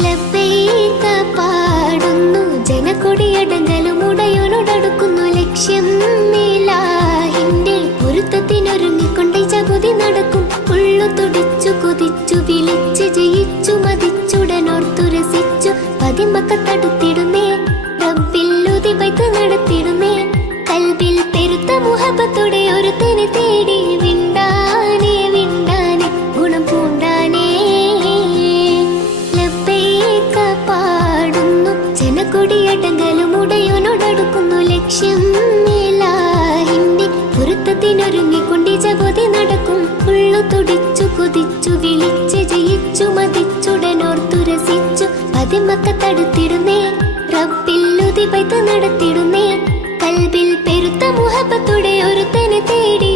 ലബ്ബൈക പാടുന്നു ജനക്കൊടിയടങ്ങലും ഉടയോനോടടുക്കുന്നു ലക്ഷ്യം ഇലാഹിന്റെ പൊരുത്തത്തിനൊരുങ്ങിക്കൊണ്ട് ജഗതി നടക്കും. ഉള്ളു തുടിച്ചു കൊതിച്ചു വിളിച്ച് ജയിച്ചു മതിച്ചുടനോർത്തു രസിച്ചു പതിമക്കത്തടുത്തിടുന്നേ റബ്ബില്ലുതി വൈത്ത് നടത്തിടുന്നേ. കൽബിൽ പെരുത്ത മുഹബത്തോടെ ഒരുത്തനെ തേടി വിണ്ടാനേ വിണ്ടാനേ ഗുണം പൂണ്ടാനേ. ലബ്ബൈക പാടുന്നു ജനക്കൊടിയടങ്ങലും ഉടയോനോടടുക്കുന്നു ലക്ഷ്യം ഇലാഹിന്റെ പൊരുത്തത്തിനൊരുങ്ങിക്കൊണ്ട് ജഗതി നടക്കും. ഉള്ളു തുടിച്ചു കൊതിച്ചു വിളിച്ച് ജയിച്ചു മതിച്ചുടനോർത്തു രസിച്ചു പതിമക്കത്തടുത്തിടുന്നേ റബ്ബില്ലുതി വൈത്ത് നടത്തിടുന്നേ. കൽബിൽ പെരുത്ത മുഹബത്തോടെ ഒരുത്തനെ തേടി